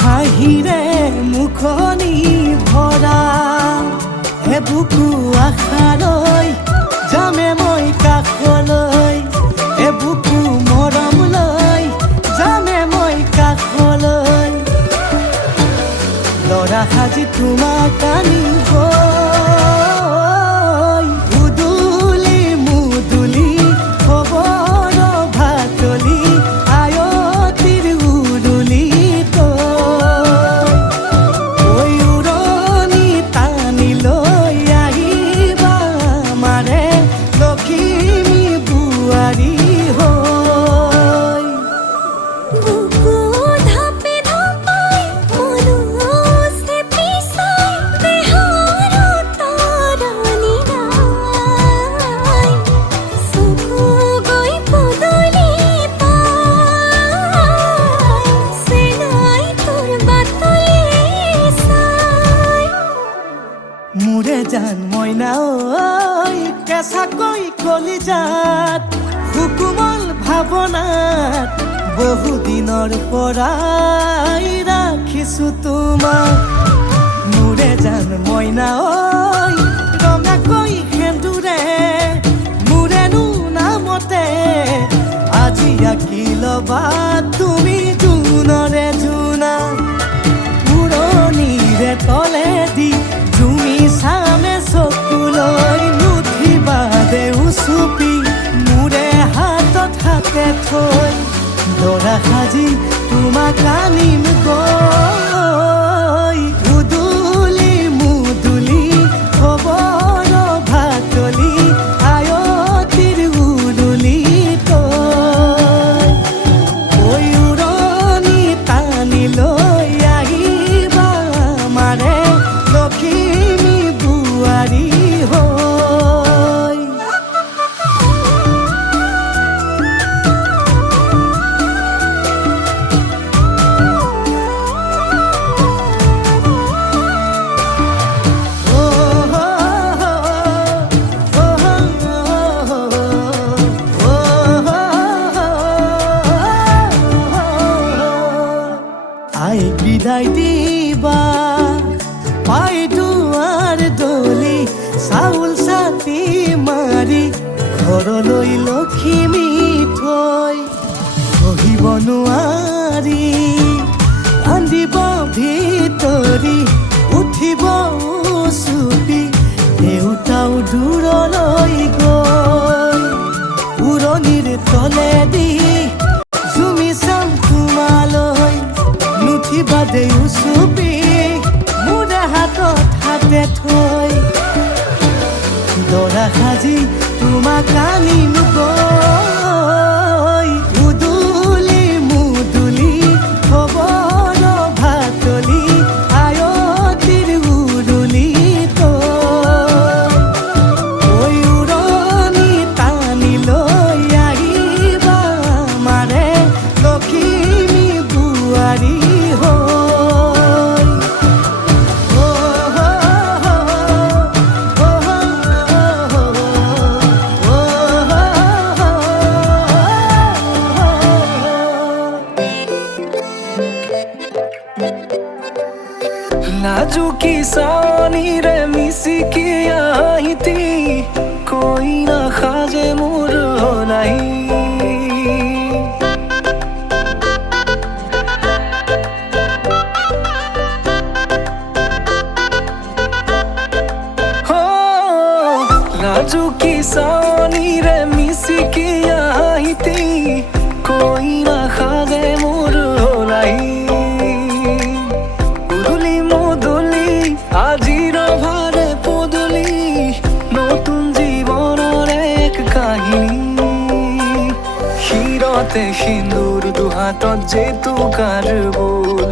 হাঁহিৰে মুখনি ভৰা বুকু আশালৈ যামে মই কাষলৈ বুকু মৰম লৈ যামে মই কাষলৈ লৰা সাজি তোমাক আনিব উদুলি মুদুলি খবৰ ভাতলি আয়তিৰ উৰুলি তই উৰণি টানি লৈ আহিবা মাৰে লখিমী বোৱাৰী হৈ বুকু ধাপে ধাপাই মনুষ্যে পিছাই দেহৰ তৰণি নাই চকু গৈ পদূলি পাই চেনাই তোৰ বাটলি চাই মোৰে জান মইনা ঐ কেঁচাকৈ কলিজাত সুকুমল ভাৱনাত বহুদিনৰ পৰাই ৰাখিছো তোমাক মোৰে জান মইনা ঐ ৰঙাকৈ সেন্দুৰে মোৰেনো নামতে আজি আঁকি ল'বা তুমি জোনৰে জোনা উৰণিৰে তলেদি তুমি চামে চকুলৈ নুঠিবা দেউ চুপি মোৰে হাতত হাতে থৈ দৰা সাজি তোমাক আনিম গৈ উদুলি মুদুলি খবৰ ভাতলি আয়তিৰ উৰুলি তই উৰণি টানি লৈ আহিবা মাৰে লখিমী বোৱাৰী হৈ আই বিদায় দিবা পাই দুৱাৰ দলি চাউল চাতি মাৰি ঘৰলৈ লখিমী থৈ সহিব নোৱাৰি কান্দিব ভিতৰি উঠিব চুপি দেউতাও দূৰলৈ গৈ উৰণিৰ তলেদি জুমি চাম তোমালৈ নুঠিবা দেউ চুপি মোৰে হাতত হাতে থৈ দৰা সাজি তোমাক আনিম গৈ উদুলি মুদুলি খবৰ ভাতলি আয়তিৰ উৰুলি তই উৰণি টানি লৈ আহিবা মাৰে লখিমী বোৱাৰী হৈ লাজুকী চাৱনিৰে মিচিকি আহিতি কইনা সাজে মোৰ নাই লাজুকী চাৱনিৰে মিচিকি আহিতি কইনা সাজে মোৰ নাই আজিৰ ভাৰে পদূলি নতুন জীৱনৰ এক কাহিনী শিৰতে সিন্দুৰ দুহাতত জেতুকাৰ বোল